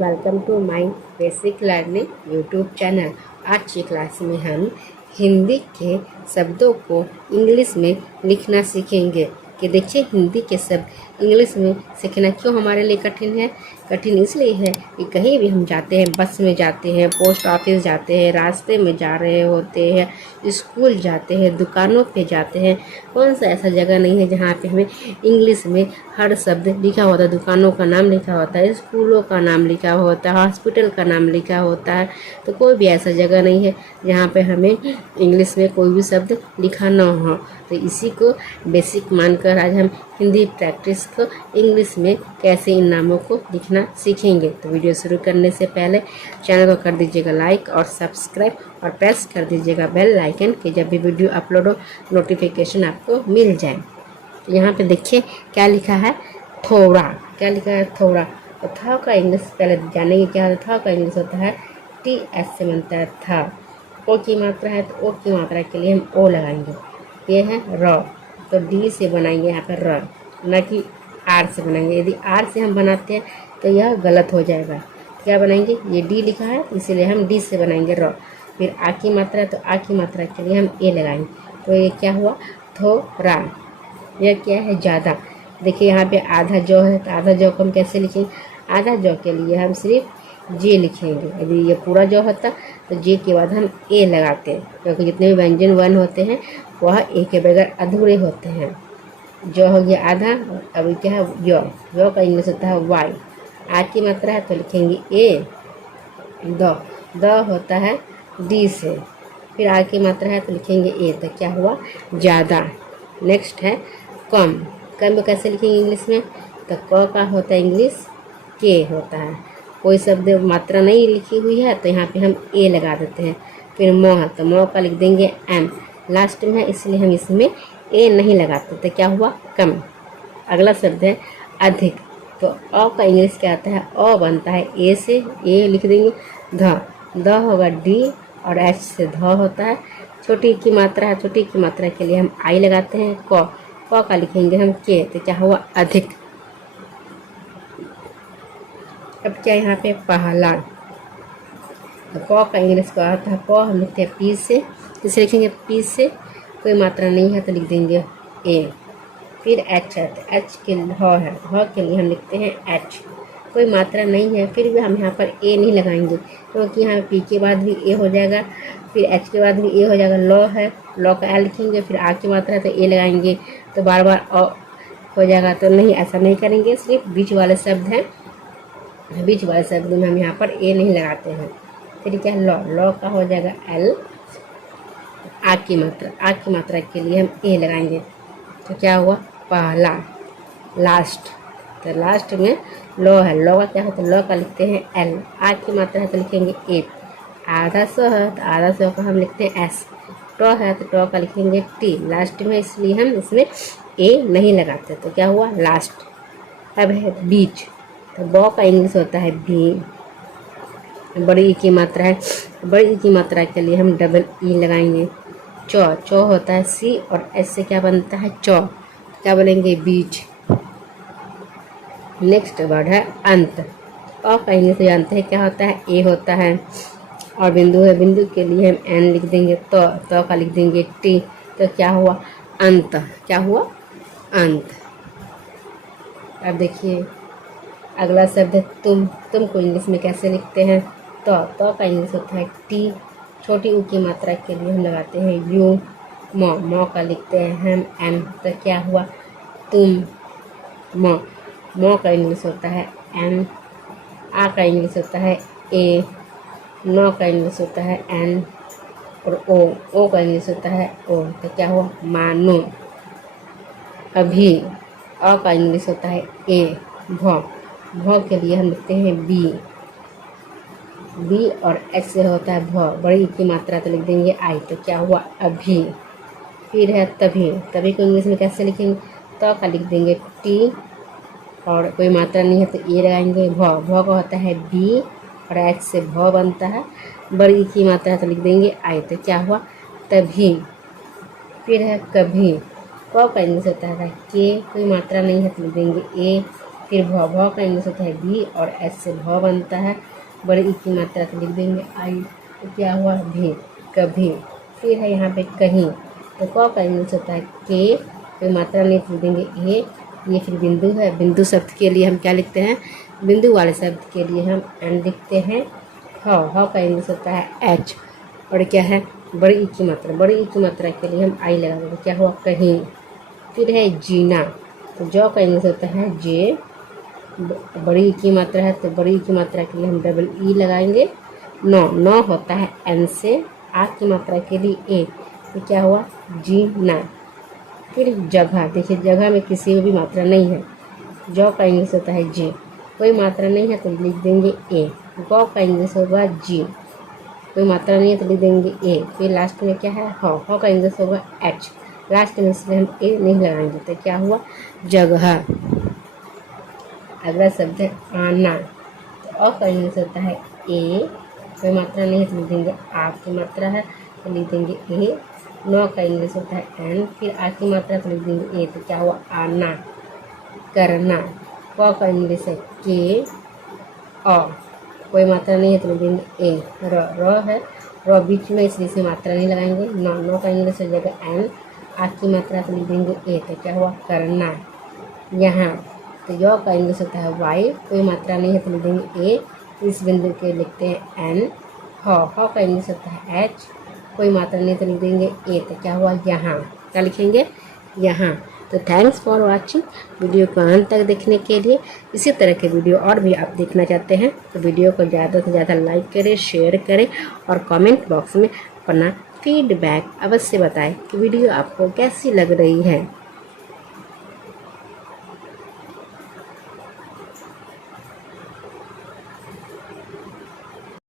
Welcome to my basic learning YouTube channel. आज की class में हम हिंदी के शब्दों को इंग्लिश में लिखना सीखेंगे। कि देखिए, हिंदी के शब्द इंग्लिश में सीखना क्यों हमारे लिए कठिन है। कठिन इसलिए है कि कहीं भी हम जाते हैं, बस में जाते हैं, पोस्ट ऑफिस जाते हैं, रास्ते में जा रहे होते हैं, स्कूल जाते हैं, दुकानों पे जाते हैं, कौन सा ऐसा जगह नहीं है जहाँ पे हमें इंग्लिश में हर शब्द लिखा होता है। दुकानों का नाम लिखा होता है, स्कूलों का नाम लिखा होता है, हॉस्पिटल का नाम लिखा होता है। तो कोई भी ऐसा जगह नहीं है जहाँ पे हमें इंग्लिश में कोई भी शब्द लिखा ना हो। तो इसी को बेसिक मानकर आज हम हिंदी प्रैक्टिस को इंग्लिश में कैसे इन नामों को लिखना सीखेंगे। तो वीडियो शुरू करने से पहले चैनल को कर दीजिएगा लाइक और सब्सक्राइब और प्रेस कर दीजिएगा बेल आइकन कि जब भी वीडियो अपलोड हो नोटिफिकेशन आपको मिल जाए। तो यहाँ पे देखिए क्या लिखा है, थोड़ा। क्या लिखा है, थोड़ा। तो था का इंग्लिश पहले जानेंगे क्या है। था का इंग्लिश होता है टी एस से बनता है था। ओ की मात्रा है तो ओ की मात्रा के लिए हम ओ लगाएंगे। ये है र, तो डी से बनाएंगे यहाँ पर र, न कि आर से बनाएंगे। यदि आर से हम बनाते हैं तो यह गलत हो जाएगा। क्या बनाएंगे, ये डी लिखा है इसीलिए हम डी से बनाएंगे र। फिर आ की मात्रा है तो आ की मात्रा के लिए हम ए लगाएंगे। तो ये क्या हुआ, थोड़ा। यह क्या है, ज़्यादा। देखिए यहाँ पे आधा जौ है तो आधा जौ को हम कैसे लिखेंगे। आधा जौ के लिए हम सिर्फ जे लिखेंगे। यदि ये पूरा जौ होता तो जे के बाद हम ए लगाते हैं, क्योंकि जितने भी व्यंजन वर्ण होते हैं वह ए के बगैर अधूरे होते हैं। जौ हो गया आधा। अभी क्या है, यौ। यौ का इंग्लिश होता है वाई। आ की मात्रा है तो लिखेंगे ए। द होता है डी से। फिर आ की मात्रा है तो लिखेंगे ए। तो क्या हुआ, ज़्यादा। नेक्स्ट है कम। कम कैसे लिखेंगे इंग्लिश में, तो क का होता है इंग्लिश के होता है। कोई शब्द मात्रा नहीं लिखी हुई है तो यहाँ पे हम ए लगा देते हैं। फिर मो है तो मो का लिख देंगे एम। लास्ट में है इसलिए हम इसमें ए नहीं लगाते। तो क्या हुआ, कम। अगला शब्द है अधिक। तो अ का इंग्लिश क्या आता है, अ बनता है ए से, ए लिख देंगे। द होगा डी और एच से ध होता है। छोटी की मात्रा है, छोटी की मात्रा के लिए हम आई लगाते हैं। क का लिखेंगे हम के। तो क्या हुआ, अधिक। अब क्या यहाँ पे पहला। तो क का इंग्लिश का आता है प, हम लिखते हैं पी से, इसे लिखेंगे पी से। कोई मात्रा नहीं है तो लिख देंगे ए। फिर एच है तो एच के ह है, ह के लिए हम लिखते हैं एच। कोई मात्रा नहीं है फिर भी हम यहाँ पर ए नहीं लगाएंगे, क्योंकि यहाँ पी के बाद भी ए हो जाएगा, फिर एच के बाद भी ए हो जाएगा। लॉ है, लॉ का एल लिखेंगे, फिर आ की मात्रा है तो ए लगाएंगे, तो बार बार अ हो जाएगा। तो नहीं, ऐसा नहीं करेंगे। सिर्फ बीच वाले शब्द हैं, बीच वाले शब्द में हम यहाँ पर ए नहीं लगाते हैं। फिर क्या है, लॉ। लॉ का हो जाएगा एल। आ की मात्रा, आ की मात्रा के लिए हम ए लगाएंगे। तो क्या हुआ, पहला। लास्ट। तो लास्ट में लॉ है, लॉ का क्या होता है, लॉ का लिखते हैं एल। आ की मात्रा है तो लिखेंगे ए। आधा सौ है तो आधा सौ का हम लिखते हैं एस। टॉ है तो टॉ का लिखेंगे टी लास्ट में, इसलिए हम इसमें ए नहीं लगाते। तो क्या हुआ, लास्ट। अब है बीच। तो बॉ का इंग्लिश होता है बी। बड़ी ई की मात्रा है, बड़ी ई की मात्रा के लिए हम डबल ई लगाएंगे। चौ होता है सी और एस से क्या बनता है, चौ। क्या बोलेंगे, बीच। नेक्स्ट वर्ड है अंत। अ का इंग्लिश जानते हैं क्या होता है, ए होता है। और बिंदु है, बिंदु के लिए हम एन लिख देंगे। तो का लिख देंगे टी। तो क्या हुआ, अंत। क्या हुआ, अंत। अब देखिए अगला शब्द है तुम। तुम को इंग्लिश में कैसे लिखते हैं, तो का इंग्लिश होता है टी। छोटी ऊ की मात्रा के लिए हम लगाते हैं यू। मो का लिखते हैं हम एम। तो क्या हुआ, तुम। मो का इंग्लिश होता है एम। आ का इंग्लिश होता है ए। नो का इंग्लिश होता है एन। और ओ का इंग्लिश होता है ओ। तो क्या हुआ, मानो। अभी। अ का इंग्लिश होता है ए। भ के लिए हम लिखते हैं बी और एच से होता है भ। बड़ी की मात्रा तो लिख देंगे आई। तो क्या हुआ, अभी। फिर है तभी। तभी को इंग्लिश में कैसे लिखेंगे, तो का लिख देंगे टी और कोई मात्रा नहीं है तो ए लगाएंगे। भ का होता है बी और एच से भ बनता है। बड़ी की मात्रा है तो लिख देंगे आई। तो क्या हुआ, तभी। फिर है कभी। क का इंग्लिश होता है के। कोई मात्रा नहीं है तो लिख देंगे ए। फिर भौ, भौ का इंग्लिश होता है बी और एच से भौ बनता है। बड़े ई की मात्रा तो लिख देंगे आई। तो क्या हुआ भी, कभी। फिर है यहाँ पे कहीं, तो क का इंग्लिश होता है के, कोई मात्रा नहीं तो लिख देंगे ए। ये फिर बिंदु है, बिंदु शब्द के लिए हम क्या लिखते हैं, बिंदु वाले शब्द के लिए हम एन लिखते हैं। ह का इंग्लिश होता है एच और क्या है बड़ी ई की मात्रा, बड़ी ई की मात्रा के लिए हम आई लगा देंगे। क्या हुआ कहीं। फिर है जीना, तो जौ का इंग्लिश होता है जे, बड़ी ई की मात्रा है तो बड़ी ई की मात्रा के लिए हम डबल ई लगाएंगे। नौ होता है एन से, आ की मात्रा के लिए ए, तो क्या हुआ जीना। फिर जगह, देखिए जगह में किसी में भी मात्रा नहीं है। जौ का इंग्लिश होता है जे, कोई मात्रा नहीं है तो लिख देंगे ए। गौ का इंग्लिश होगा जी, कोई मात्रा नहीं है तो लिख देंगे ए। फिर लास्ट में क्या है ह का इंग्लिश होगा एच, लास्ट में इसलिए हम ए नहीं लगाएंगे। तो क्या हुआ जगह। अगला शब्द है आना, तो अ का इंग्लिश होता है ए, कोई मात्रा नहीं है तो लिख देंगे आ की मात्रा है तो लिख देंगे ए। नौ का इंग्लिश होता है एन, फिर आ की मात्रा तो लिख देंगे ए। तो क्या हुआ आना, करना। क का इंग्लिश है के, अ, कोई मात्रा नहीं है तो लिख देंगे ए। र है, र बीच में इसलिए से मात्रा नहीं लगाएंगे। नौ का इंग्लिश हो जाएगा एन, आ की मात्रा तो लिख देंगे ए। तो क्या हुआ करना। यहाँ तो यौ का इंग्लिश होता है वाई, कोई मात्रा नहीं है तो लिख देंगे ए। इस बिंदु के लिखते हैं एन। ह का इंग्लिश होता है एच, कोई मात्रा नहीं तो लिख देंगे ए। तो क्या हुआ यहाँ, क्या लिखेंगे यहाँ। तो थैंक्स फॉर वॉचिंग, वीडियो को अंत तक देखने के लिए। इसी तरह के वीडियो और भी आप देखना चाहते हैं तो वीडियो को ज़्यादा से ज़्यादा लाइक करें, शेयर करें और कमेंट बॉक्स में अपना फीडबैक अवश्य बताएं कि वीडियो आपको कैसी लग रही है।